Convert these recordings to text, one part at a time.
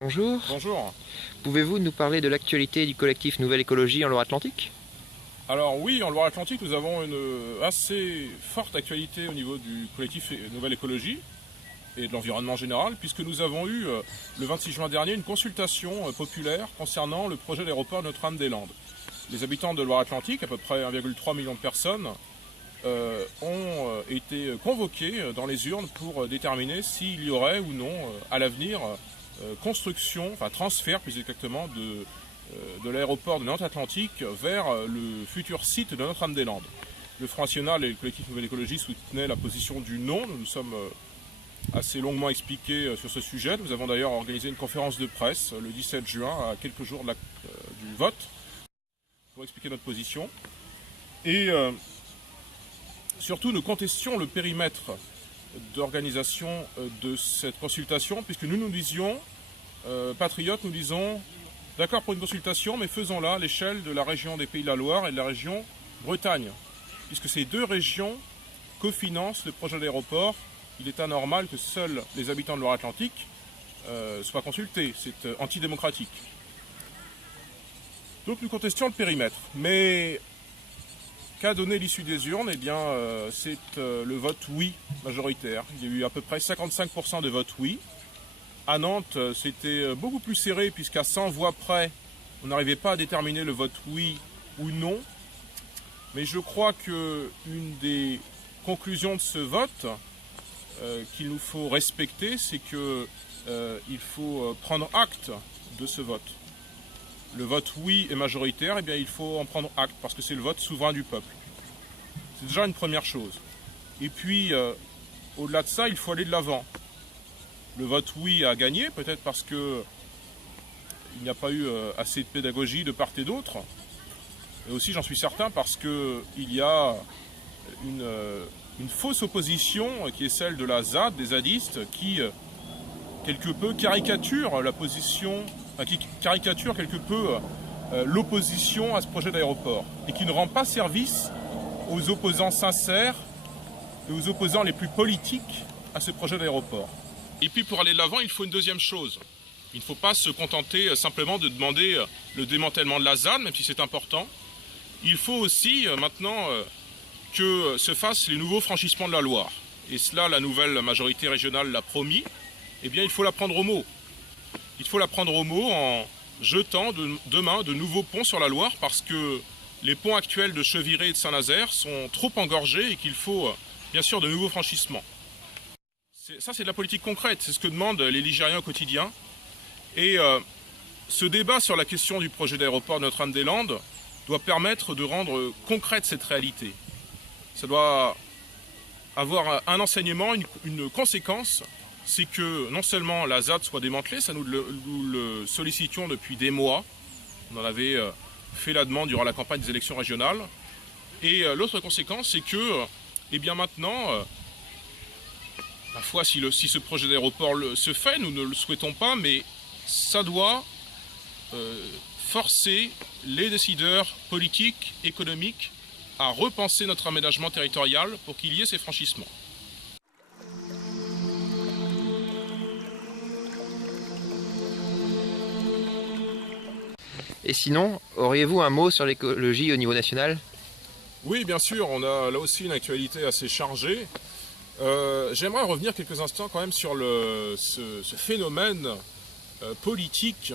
Bonjour. Bonjour. Pouvez-vous nous parler de l'actualité du collectif Nouvelle Écologie en Loire-Atlantique? Alors oui, en Loire-Atlantique, nous avons une assez forte actualité au niveau du collectif Nouvelle Écologie et de l'environnement général, puisque nous avons eu le 26 juin dernier une consultation populaire concernant le projet d'aéroport Notre-Dame-des-Landes. Les habitants de Loire-Atlantique, à peu près 1,3 million de personnes, ont été convoqués dans les urnes pour déterminer s'il y aurait ou non à l'avenir construction, enfin transfert plus exactement de l'aéroport de Nantes-Atlantique vers le futur site de Notre-Dame-des-Landes. Le Front National et le collectif Nouvelle Écologie soutenaient la position du non. Nous nous sommes assez longuement expliqués sur ce sujet. Nous avons d'ailleurs organisé une conférence de presse le 17 juin, à quelques jours du vote, pour expliquer notre position. Et surtout, nous contestions le périmètre d'organisation de cette consultation, puisque nous disions, patriotes, nous disons, d'accord pour une consultation, mais faisons-la à l'échelle de la région des Pays de la Loire et de la région Bretagne, puisque ces deux régions cofinancent le projet d'aéroport. Il est anormal que seuls les habitants de Loire-Atlantique soient consultés, c'est antidémocratique. Donc nous contestions le périmètre, mais qu'a donné l'issue des urnes? Eh bien, c'est le vote oui majoritaire. Il y a eu à peu près 55% de vote oui. À Nantes, c'était beaucoup plus serré, puisqu'à 100 voix près, on n'arrivait pas à déterminer le vote oui ou non. Mais je crois qu'une des conclusions de ce vote qu'il nous faut respecter, c'est qu'il faut prendre acte de ce vote. Le vote oui est majoritaire, eh bien il faut en prendre acte, parce que c'est le vote souverain du peuple. C'est déjà une première chose. Et puis, au-delà de ça, il faut aller de l'avant. Le vote oui a gagné, peut-être parce qu'il n'y a pas eu assez de pédagogie de part et d'autre. Et aussi, j'en suis certain, parce qu'il y a une fausse opposition qui est celle de la ZAD, des zadistes, qui quelque peu caricature la position, enfin, qui caricature quelque peu l'opposition à ce projet d'aéroport et qui ne rend pas service aux opposants sincères et aux opposants les plus politiques à ce projet d'aéroport. Et puis pour aller de l'avant, il faut une deuxième chose. Il ne faut pas se contenter simplement de demander le démantèlement de la ZAD, même si c'est important. Il faut aussi maintenant que se fassent les nouveaux franchissements de la Loire. Et cela, la nouvelle majorité régionale l'a promis. Eh bien, il faut la prendre au mot. Il faut la prendre au mot en jetant demain de nouveaux ponts sur la Loire, parce que les ponts actuels de Cheviré et de Saint-Nazaire sont trop engorgés et qu'il faut bien sûr de nouveaux franchissements. Ça, c'est de la politique concrète, c'est ce que demandent les Ligériens au quotidien. Et ce débat sur la question du projet d'aéroport Notre-Dame-des-Landes doit permettre de rendre concrète cette réalité. Ça doit avoir un enseignement, une conséquence, c'est que non seulement la ZAD soit démantelée, ça nous le sollicitions depuis des mois, on en avait fait la demande durant la campagne des élections régionales, et l'autre conséquence, c'est que, eh bien maintenant, parfois si ce projet d'aéroport se fait, nous ne le souhaitons pas, mais ça doit forcer les décideurs politiques, économiques, à repenser notre aménagement territorial pour qu'il y ait ces franchissements. Et sinon, auriez-vous un mot sur l'écologie au niveau national? Oui, bien sûr, on a là aussi une actualité assez chargée. J'aimerais revenir quelques instants quand même sur ce phénomène politique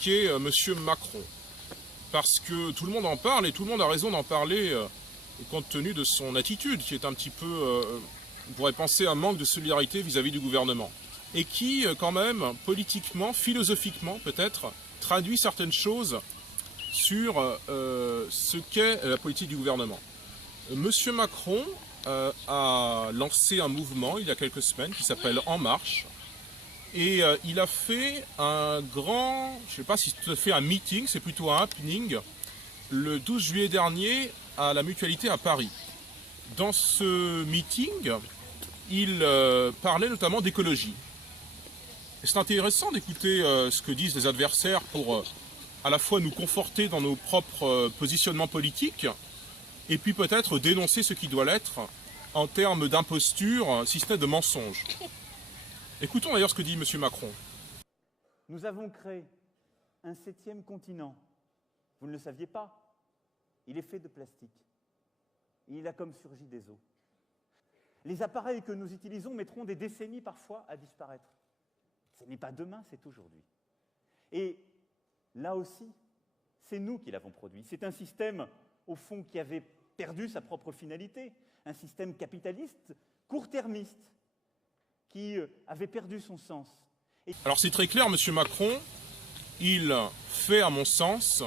qui est M. Macron. Parce que tout le monde en parle, et tout le monde a raison d'en parler, compte tenu de son attitude, qui est un petit peu, on pourrait penser, un manque de solidarité vis-à-vis du gouvernement. Et qui, quand même, politiquement, philosophiquement peut-être, traduit certaines choses sur ce qu'est la politique du gouvernement. Monsieur Macron a lancé un mouvement il y a quelques semaines qui s'appelle En Marche, et il a fait un grand, je ne sais pas si c'est tout à fait un meeting, c'est plutôt un happening, le 12 juillet dernier à la Mutualité à Paris. Dans ce meeting, il parlait notamment d'écologie. C'est intéressant d'écouter ce que disent les adversaires pour à la fois nous conforter dans nos propres positionnements politiques et puis peut-être dénoncer ce qui doit l'être en termes d'imposture, si ce n'est de mensonge. Écoutons d'ailleurs ce que dit M. Macron. Nous avons créé un 7e continent. Vous ne le saviez pas. Il est fait de plastique. Il a comme surgi des eaux. Les appareils que nous utilisons mettront des décennies parfois à disparaître. Ce n'est pas demain, c'est aujourd'hui. Et là aussi, c'est nous qui l'avons produit. C'est un système, au fond, qui avait perdu sa propre finalité. Un système capitaliste, court-termiste, qui avait perdu son sens. Alors c'est très clair, M. Macron, il fait, à mon sens,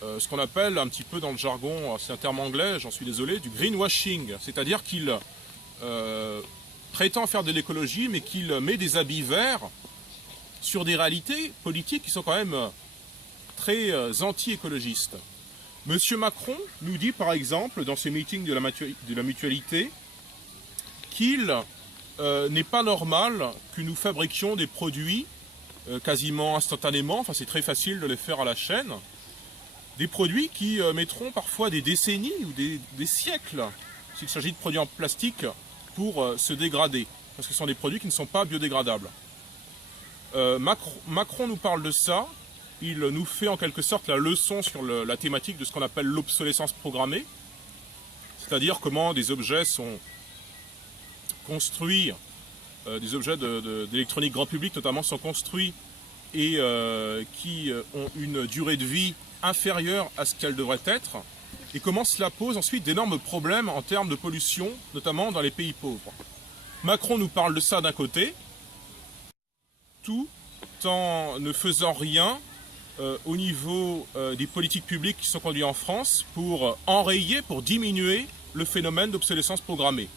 ce qu'on appelle un petit peu dans le jargon, c'est un terme anglais, j'en suis désolé, du greenwashing. C'est-à-dire qu'il prétend faire de l'écologie, mais qu'il met des habits verts sur des réalités politiques qui sont quand même très anti-écologistes. M. Macron nous dit par exemple, dans ses meetings de la mutualité, qu'il n'est pas normal que nous fabriquions des produits quasiment instantanément, enfin c'est très facile de les faire à la chaîne, des produits qui mettront parfois des décennies ou des siècles, s'il s'agit de produits en plastique, pour se dégrader, parce que ce sont des produits qui ne sont pas biodégradables. Macron nous parle de ça, il nous fait en quelque sorte la leçon sur la thématique de ce qu'on appelle l'obsolescence programmée, c'est-à-dire comment des objets sont construits, des objets d'électronique grand public notamment sont construits et qui ont une durée de vie inférieure à ce qu'elle devrait être, et comment cela pose ensuite d'énormes problèmes en termes de pollution, notamment dans les pays pauvres. Macron nous parle de ça d'un côté, tout en ne faisant rien au niveau des politiques publiques qui sont conduites en France pour enrayer, pour diminuer le phénomène d'obsolescence programmée.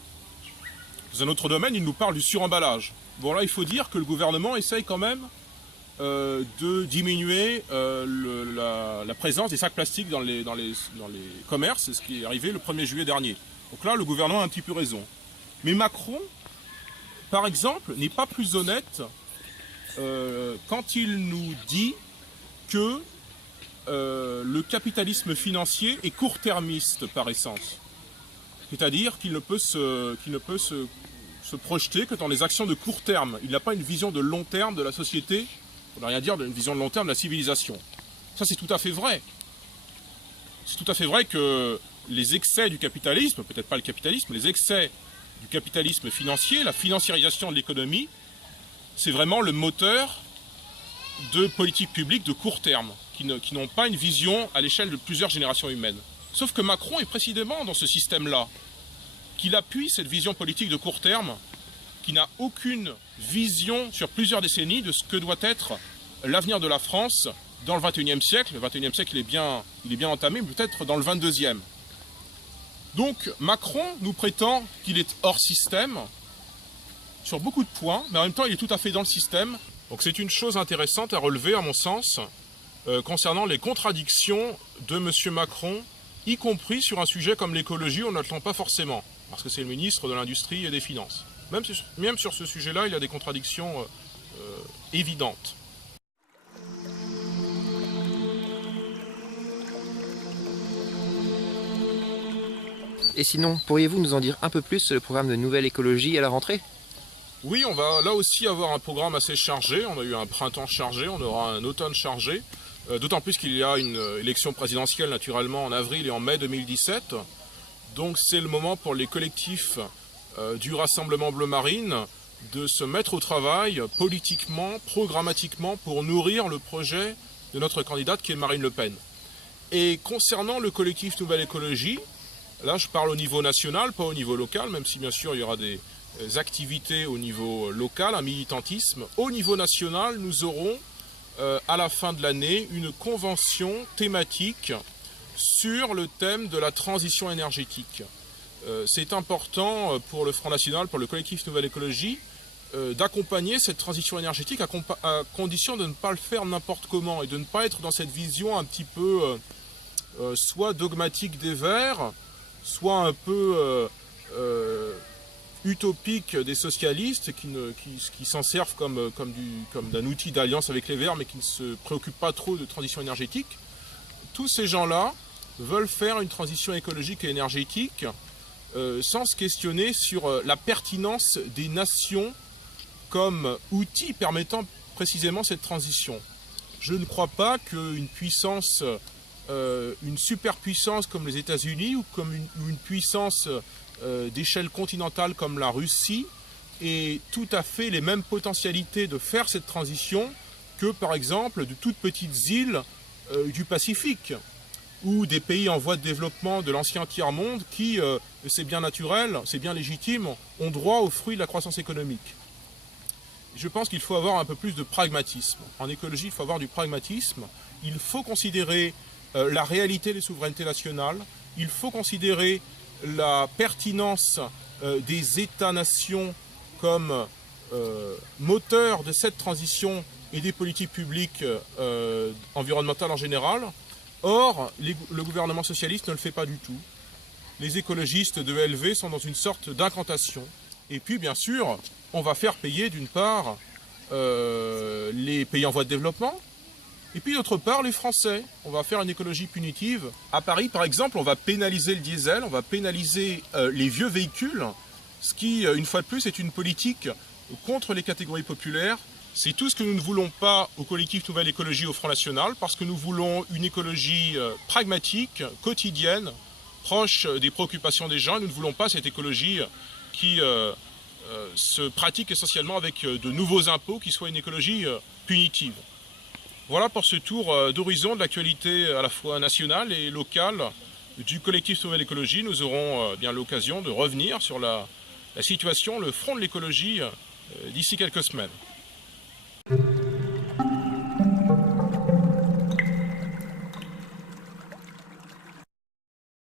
Dans un autre domaine, il nous parle du suremballage. Bon là, il faut dire que le gouvernement essaye quand même de diminuer la présence des sacs plastiques dans les commerces, c'est ce qui est arrivé le 1er juillet dernier. Donc là, le gouvernement a un petit peu raison. Mais Macron, par exemple, n'est pas plus honnête quand il nous dit que le capitalisme financier est court-termiste par essence. C'est-à-dire qu'il ne peut se projeter que dans les actions de court terme. Il n'a pas une vision de long terme de la société, on ne peut rien dire d'une vision de long terme de la civilisation. Ça, c'est tout à fait vrai. C'est tout à fait vrai que les excès du capitalisme, peut-être pas le capitalisme, les excès du capitalisme financier, la financiarisation de l'économie, c'est vraiment le moteur de politiques publiques de court terme, qui n'ont pas une vision à l'échelle de plusieurs générations humaines. Sauf que Macron est précisément dans ce système-là, qu'il appuie cette vision politique de court terme, qui n'a aucune vision sur plusieurs décennies de ce que doit être l'avenir de la France dans le XXIe siècle. Le XXIe siècle, il est bien entamé, mais peut-être dans le XXIIe. Donc Macron nous prétend qu'il est hors système sur beaucoup de points, mais en même temps il est tout à fait dans le système. Donc c'est une chose intéressante à relever à mon sens concernant les contradictions de M. Macron, y compris sur un sujet comme l'écologie, on ne l'attend pas forcément, parce que c'est le ministre de l'Industrie et des Finances. Même sur ce sujet-là, il y a des contradictions évidentes. Et sinon, pourriez-vous nous en dire un peu plus sur le programme de Nouvelle Écologie à la rentrée ? Oui, on va là aussi avoir un programme assez chargé. On a eu un printemps chargé, on aura un automne chargé. D'autant plus qu'il y a une élection présidentielle naturellement en avril et en mai 2017. Donc c'est le moment pour les collectifs du Rassemblement Bleu Marine de se mettre au travail politiquement, programmatiquement pour nourrir le projet de notre candidate qui est Marine Le Pen. Et concernant le collectif Nouvelle Écologie, là je parle au niveau national, pas au niveau local, même si bien sûr il y aura des activités au niveau local, un militantisme. Au niveau national, nous aurons à la fin de l'année une convention thématique sur le thème de la transition énergétique. C'est important pour le Front National, pour le collectif Nouvelle Écologie, d'accompagner cette transition énergétique à condition de ne pas le faire n'importe comment et de ne pas être dans cette vision un petit peu soit dogmatique des Verts, soit un peu utopique des socialistes qui s'en servent comme d'un outil d'alliance avec les Verts mais qui ne se préoccupent pas trop de transition énergétique. Tous ces gens-là veulent faire une transition écologique et énergétique sans se questionner sur la pertinence des nations comme outil permettant précisément cette transition. Je ne crois pas qu'une puissance, une superpuissance comme les États-Unis ou comme une puissance d'échelle continentale comme la Russie ait tout à fait les mêmes potentialités de faire cette transition que par exemple de toutes petites îles du Pacifique ou des pays en voie de développement de l'ancien tiers-monde qui, c'est bien naturel, c'est bien légitime, ont droit aux fruits de la croissance économique. Je pense qu'il faut avoir un peu plus de pragmatisme. En écologie, il faut avoir du pragmatisme. Il faut considérer la réalité des souverainetés nationales. Il faut considérer la pertinence des États-nations comme moteur de cette transition et des politiques publiques environnementales en général. Or, le gouvernement socialiste ne le fait pas du tout. Les écologistes de LV sont dans une sorte d'incantation. Et puis, bien sûr, on va faire payer d'une part les pays en voie de développement, et puis d'autre part les Français. On va faire une écologie punitive. À Paris, par exemple, on va pénaliser le diesel, on va pénaliser les vieux véhicules, ce qui, une fois de plus, est une politique contre les catégories populaires. C'est tout ce que nous ne voulons pas au collectif Nouvelle Écologie au Front National, parce que nous voulons une écologie pragmatique, quotidienne, proche des préoccupations des gens. Nous ne voulons pas cette écologie qui se pratique essentiellement avec de nouveaux impôts, qui soit une écologie punitive. Voilà pour ce tour d'horizon de l'actualité à la fois nationale et locale du collectif Nouvelle Écologie. Nous aurons bien l'occasion de revenir sur la situation, le front de l'écologie d'ici quelques semaines.